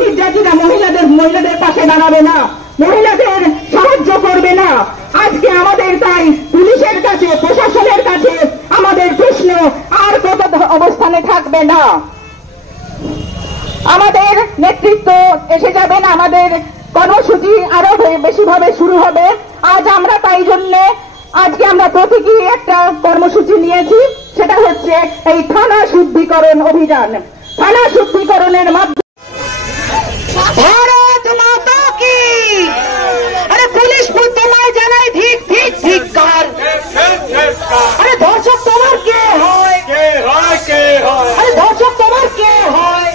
নির্যাতিতা মহিলাদের পাশে দাঁড়াবে না, মহিলাদের সাহায্য করবে না। আজকে আমাদের তাই পুলিশের কাছে, প্রশাসনের কাছে আমাদের প্রশ্ন, আর কত অবস্থানে থাকবে না? আমাদের নেতৃত্ব এসে যাবেন, আমাদের কর্মসূচি আরো বেশিভাবে শুরু হবে। আজ আমরা তাই জন্য আজকে আমরা প্রতীকী একটা কর্মসূচি নিয়েছি, সেটা হচ্ছে এই থানা শুদ্ধিকরণ অভিযান। থানা শুদ্ধিকরণের মাধ্যমে ভারত মাতা কি, আরে পুলিশ তোমায় জানাই ধিক ধিক ধিক্কার। আরে দর্শক তোমার কে হয়, আরে দর্শক তোমার কে হয়,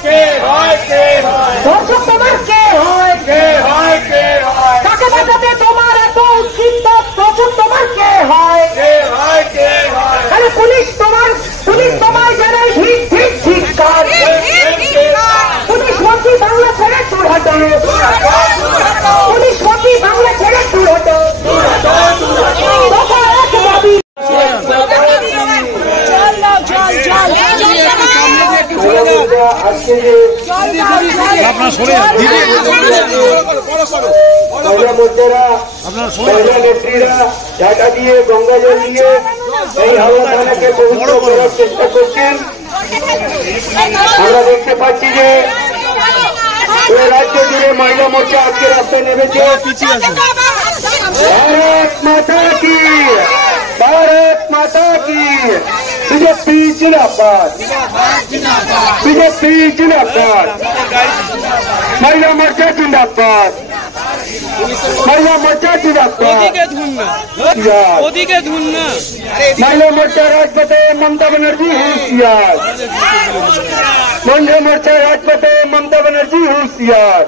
দর্শক তোমার কে হয়, কাকে বাঁচাতে তোমার এত উৎকৃষ্ট, দর্শক তোমার কে হয়? আরে পুলিশ তোমায় জানাই ধিক ধিক ধিক্কার। পুলিশ মন্ত্রী বাংলা ছেড়ে দূর হটো, পুলিশ মন্ত্রী বাংলা ছেড়ে দূর হটো। মহিলা নেত্রীরা ঝাঁটা দিয়ে, গঙ্গা জল দিয়ে এই হাওড়া থানাকে পবিত্র করার চেষ্টা করছেন। আমরা দেখতে পাচ্ছি যে রাজ্য জুড়ে মহিলা মোর্চা আজকে রাস্তায় নেমেছে। ভারত মাতা কি, ভারত মাতা কি, বিজেপি জিন্দাবাদ, বিজেপি জিন্দাবাদ, মহিলা মোর্চা জিন্দাবাদ, মহিলা মোর্চা জিন্দাবাদ। মহিলা মোর্চা রাজপথে মমতা ব্যানার্জি হুঁশিয়ার, মহিলা মোর্চা রাজপথে মমতা ব্যানার্জি হুঁশিয়ার,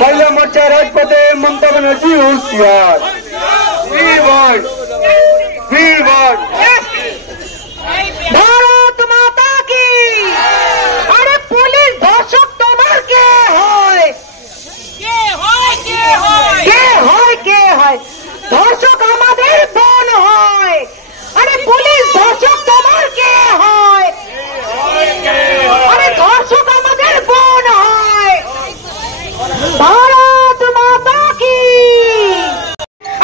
মহিলা মোর্চা রাজপথে মমতা ব্যানার্জি হুঁশিয়ার। ভারত মাতা কি, আরে পুলিশ ধর্ষক তোমার কে হয়, কে হয়, কে হয়? ধর্ষক আমাদের বোন হয়। আরে পুলিশ ধর্ষক তোমার কে হয়, আরে ধর্ষক আমাদের বোন হয়। ভারত মাতা কি।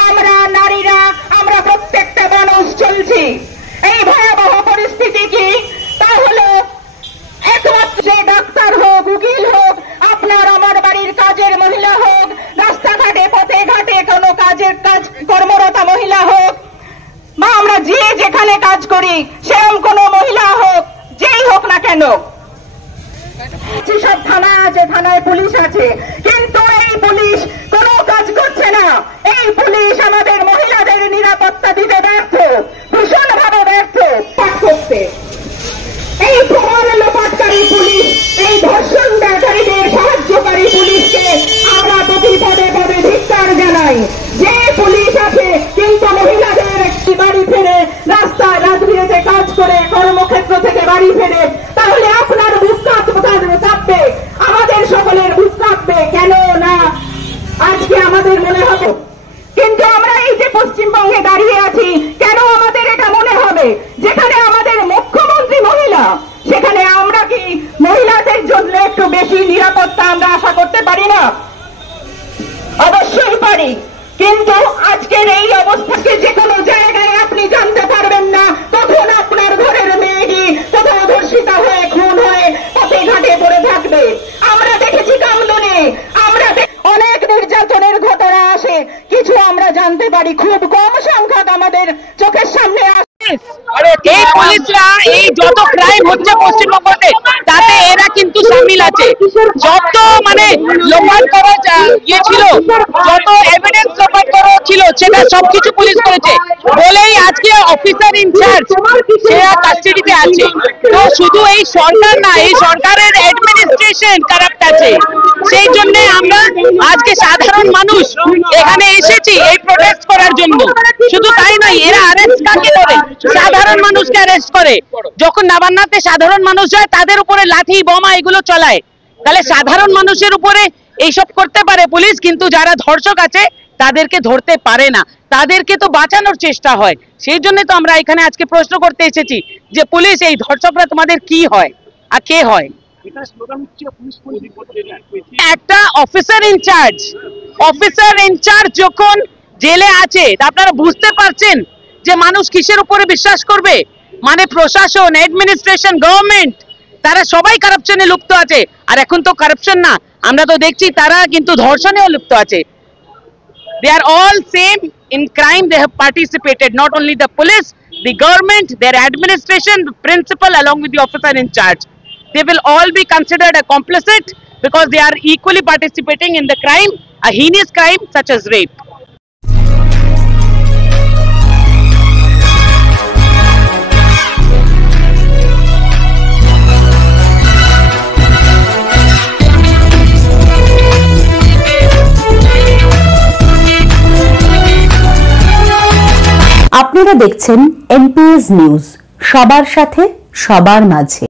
আমরা নারীরা, আমরা প্রত্যেকটা মানুষ চলছি এই ভয়াবহ পরিস্থিতি কি, তা হলো একমাত্র যে ডাক্তার হোক, উকিল হোক, আপনার আমার বাড়ির কাজের মহিলা হোক, রাস্তাঘাটে পথে ঘাটে কোনো কর্মরতা মহিলা হোক, বা আমরা যে যেখানে কাজ করি সেরকম কোনো মহিলা হোক, যেই হোক না কেন, যেসব থানা আছে, থানায় পুলিশ আছে, কিন্তু এই পুলিশ কোনো কাজ করছে না। এই পুলিশ আমাদের মহিলাদের নিরাপত্তা দিতে ব্যর্থ, ভীষণভাবে ব্যর্থ করতে। এই প্রমাণ লোপাটকারী পুলিশ, এই ধর্ষণকারীদের সাহায্যকারী পুলিশকে আমরা প্রতি পদে পদে ধিক্কার জানাই। যে পুলিশ আছে কিন্তু মহিলাদের একটি বাড়ি ফেরে, রাস্তায় রাজবিরেতে কাজ করে, কর্মক্ষেত্র থেকে বাড়ি ফেরে, তাহলে আপনার বুক কাঁপবে, আমাদের সকলের বুক কাঁপবে কেন না? আজকে আমাদের মনে হবে, কিন্তু আমরা এই যে পশ্চিমবঙ্গে দাঁড়িয়ে আছি, কেন আমাদের এটা মনে হবে? যেখানে আমাদের মুখ্যমন্ত্রী মহিলা, সেখানে আমরা কি মহিলাদের জন্য একটু বেশি নিরাপত্তা আমরা আশা করতে পারি না? অবশ্যই পারি, কিন্তু আজকের এই অবস্থাকে যে কোনো জায়গায় আপনি জানতে পারবেন না কখন আপনার ঘরের মেয়েটি কোথাও ধর্ষিতা হয়ে, খুন হয়ে পথে ঘাটে পড়ে থাকবে। আমরা দেখেছি কামদুনে, আমরা অনেক নির্যাতনের ঘটনা আসে, কিছু আমরা জানতে পারি, খুব কম সংখ্যক আমাদের চোখের সামনে আসে। এই পুলিশরা এই যত ক্রাইম হচ্ছে পশ্চিমবঙ্গে, তাতে এরা কিন্তু সামিল আছে। যত মানে লোপাট করা গিয়েছিল, যত এভিডেন্স লোপাট করা ছিল, সেটা সবকিছু পুলিশ করেছে বলেই আজকে অফিসার ইনচার্জ সে কাস্টডিতে আছে। তো শুধু এই সরকার না, এই সরকারের অ্যাডমিনিস্ট্রেশন কারাপ্ট আছে। সেই জন্য আমরা আজকে সাধারণ মানুষ এখানে এসেছি এই প্রোটেস্ট করার জন্য। শুধু তাই নয়, এরা অ্যারেস্ট কাকে করে? সাধারণ মানুষকে অ্যারেস্ট করে। যখন নবান্নতে সাধারণ মানুষ যায়, তাদের উপরে লাঠি বোমা এগুলো চলায়। তাহলে সাধারণ মানুষের উপরে এইসব করতে পারে পুলিশ, কিন্তু যারা ধর্ষক আছে তাদেরকে ধরতে পারে না, তাদেরকে তো বাঁচানোর চেষ্টা হয়। সেই জন্য তো আমরা এখানে আজকে প্রশ্ন করতে এসেছি যে পুলিশ, এই ধর্ষকরা তোমাদের কি হয় আর কে হয়? একটা অফিসার ইনচার্জ যখন জেলে আছে আপনারা বুঝতে পারছেন যে মানুষ কিসের উপরে বিশ্বাস করবে। মানে প্রশাসন, অ্যাডমিনিস্ট্রেশন, গভর্নমেন্ট তারা সবাই কারাপশনে লিপ্ত আছে। আর এখন তো কারাপশন না, আমরা তো দেখছি তারা কিন্তু ধর্ষণেও লিপ্ত আছে। They are all same in crime. They have participated, not only the police, the government, their administration, the principal along with the officer in charge. They will all be considered a complicit because they are equally participating in the crime, a heinous crime such as rape. আপনারা দেখছেন NPS news, সবার সাথে সবার মাঝে।